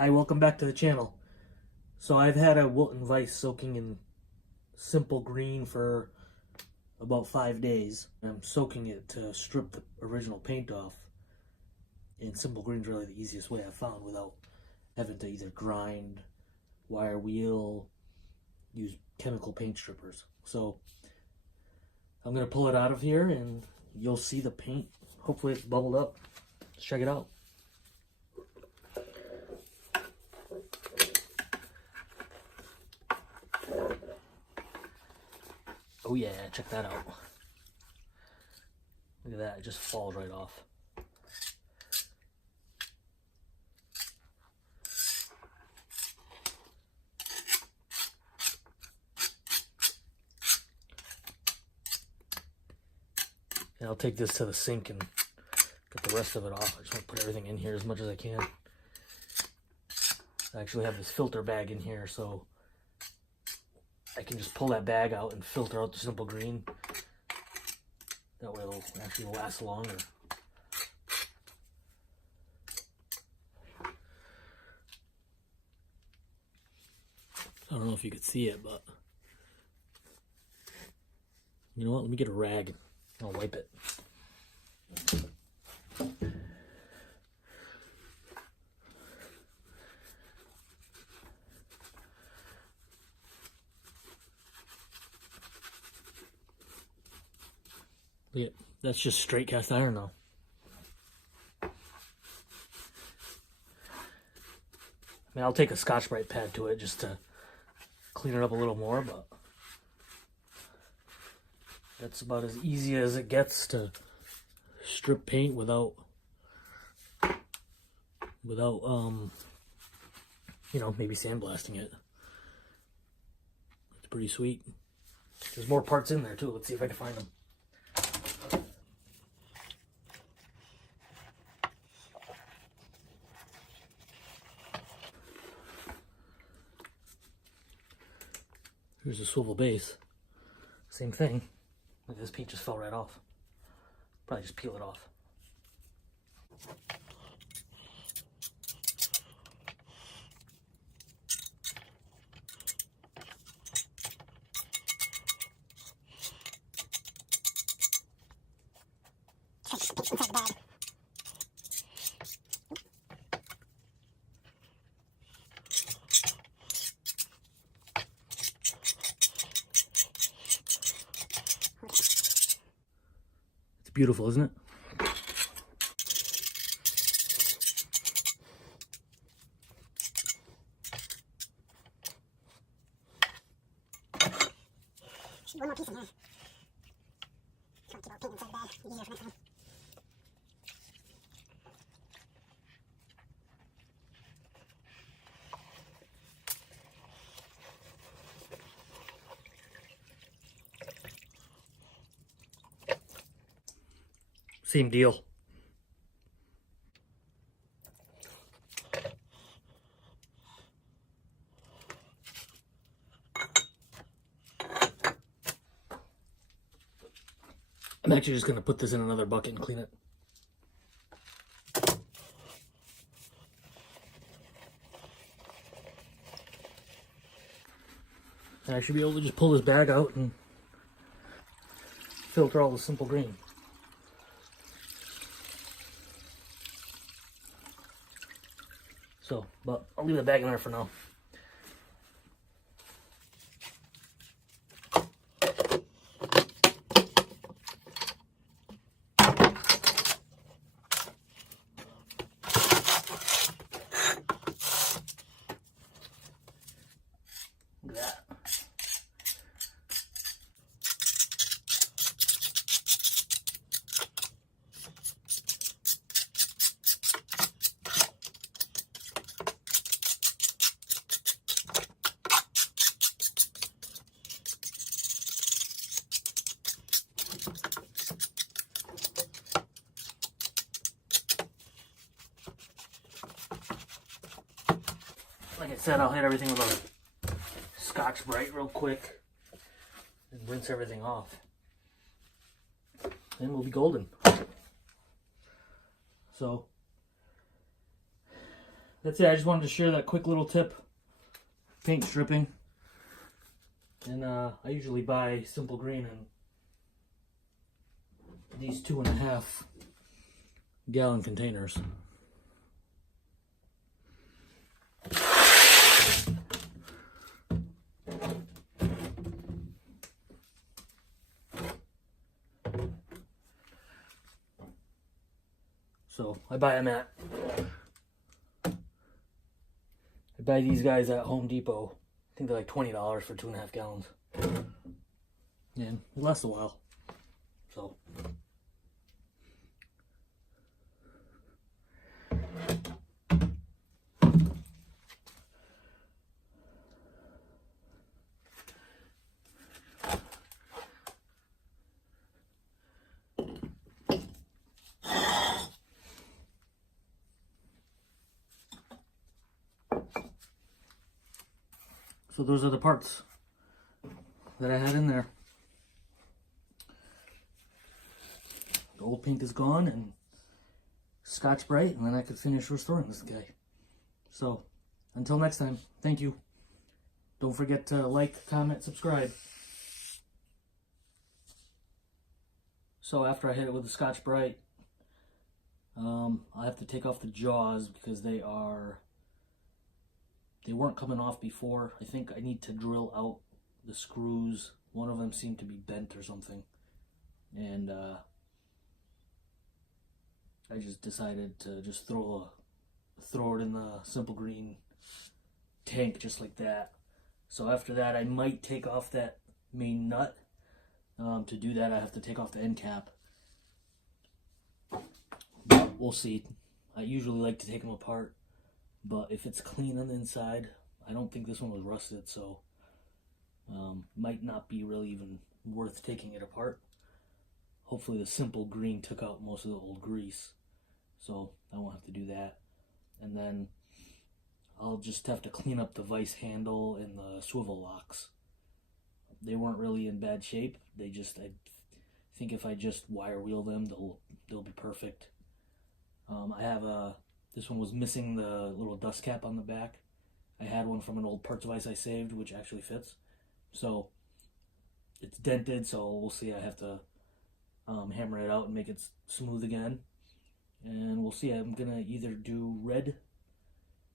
Hi, welcome back to the channel. So I've had a Wilton vise soaking in simple green for about 5 days. I'm soaking it to strip the original paint off. And simple green's really the easiest way I've found without having to either grind, wire wheel, use chemical paint strippers. So I'm going to pull it out of here and you'll see the paint. Hopefully it's bubbled up. Let's check it out. Oh yeah, check that out. Look at that, it just falls right off. And I'll take this to the sink and get the rest of it off. I just want to put everything in here as much as I can. I actually have this filter bag in here, so I can just pull that bag out and filter out the simple green. That way it'll actually last longer. I don't know if you could see it, but you know what? Let me get a rag. I'll wipe it. Look at, that's just straight cast iron though. I mean, I'll take a Scotch-Brite pad to it just to clean it up a little more, but that's about as easy as it gets to strip paint without you know, maybe sandblasting it. It's pretty sweet. There's more parts in there too. Let's see if I can find them. Here's a swivel base. Same thing. Look, this paint just fell right off. Probably just peel it off. It's beautiful, isn't it? One more piece in here. Try to keep our paint inside the bag. Easier for next time. Same deal. I'm actually just going to put this in another bucket and clean it. And I should be able to just pull this bag out and filter all the simple green. So, but I'll leave the bag in there for now. Look at that. Like I said, I'll hit everything with a Scotch-Brite real quick and rinse everything off. Then we'll be golden. So that's it. I just wanted to share that quick little tip. Paint stripping. And I usually buy simple green in these 2.5 gallon containers. So I buy them at, I buy these guys at Home Depot. I think they're like $20 for 2.5 gallons. And it lasts a while. So. So those are the parts that I had in there. The old paint is gone and Scotch-Brite, and then I could finish restoring this guy. So until next time, thank you. Don't forget to like, comment, subscribe. So after I hit it with the Scotch-Brite, I have to take off the jaws because they weren't coming off before. I think I need to drill out the screws. One of them seemed to be bent or something. And I just decided to just throw it in the simple green tank just like that. So after that, I might take off that main nut. To do that, I have to take off the end cap. But we'll see. I usually like to take them apart. But if it's clean on the inside, I don't think this one was rusted, so might not be really even worth taking it apart. Hopefully the simple green took out most of the old grease, so I won't have to do that. And then I'll just have to clean up the vise handle and the swivel locks. They weren't really in bad shape. I think if I just wire wheel them, they'll be perfect. I have this one was missing the little dust cap on the back. I had one from an old parts vise I saved, which actually fits. So it's dented, so we'll see. I have to hammer it out and make it smooth again. And we'll see. I'm going to either do red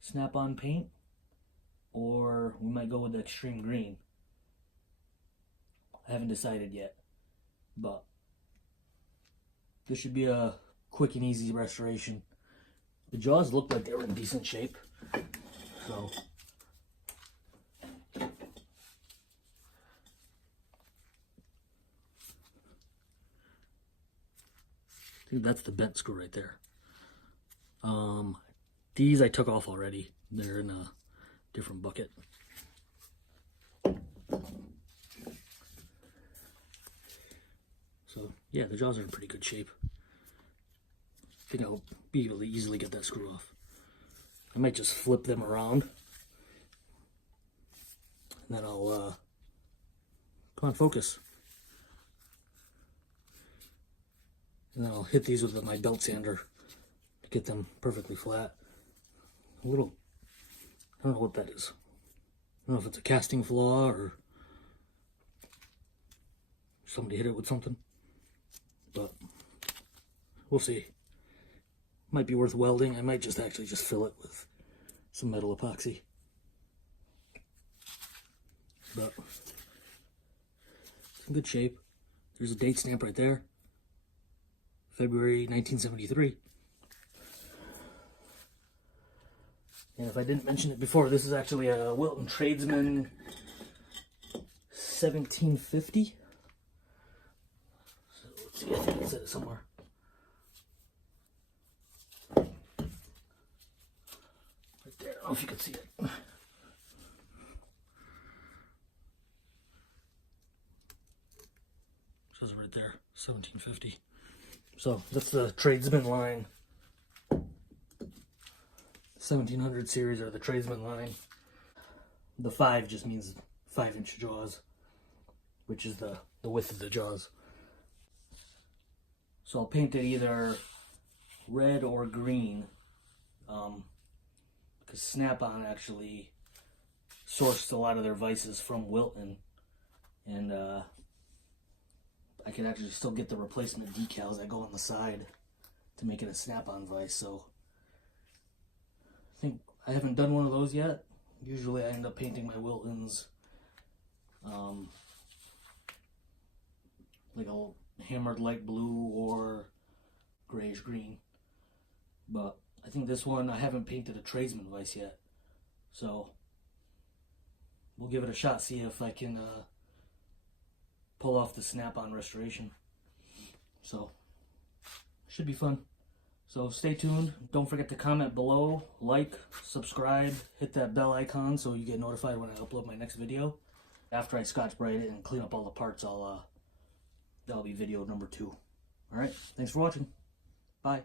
snap-on paint, or we might go with the extreme green. I haven't decided yet, but this should be a quick and easy restoration. The jaws looked like they were in decent shape, so I think that's the bent screw right there. These I took off already. They're in a different bucket. So yeah, the jaws are in pretty good shape. I think I'll be able to easily get that screw off. I might just flip them around, and then I'll come on, focus. And then I'll hit these with my belt sander to get them perfectly flat. I don't know what that is. I don't know if it's a casting flaw or somebody hit it with something, but we'll see. Might be worth welding. I might just actually just fill it with some metal epoxy. But it's in good shape. There's a date stamp right there. February 1973. And if I didn't mention it before, this is actually a Wilton tradesman 1750. So let's see, I think it said it somewhere. I don't know if you can see it. It says it right there, 1750. So that's the tradesman line. 1700 series or the tradesman line. The 5 just means 5-inch jaws, which is the width of the jaws. So I'll paint it either red or green. because Snap-on actually sourced a lot of their vices from Wilton, and I could actually still get the replacement decals that go on the side to make it a Snap-on vise. So I think I haven't done one of those yet. Usually I end up painting my Wiltons like a hammered light blue or grayish green, but I think this one, I haven't painted a tradesman vise yet, so we'll give it a shot, see if I can pull off the Snap-on restoration. So should be fun. So stay tuned. Don't forget to comment below, like, subscribe, hit that bell icon so you get notified when I upload my next video. After I Scotch-Brite it and clean up all the parts, that'll be video number 2. Alright, thanks for watching. Bye.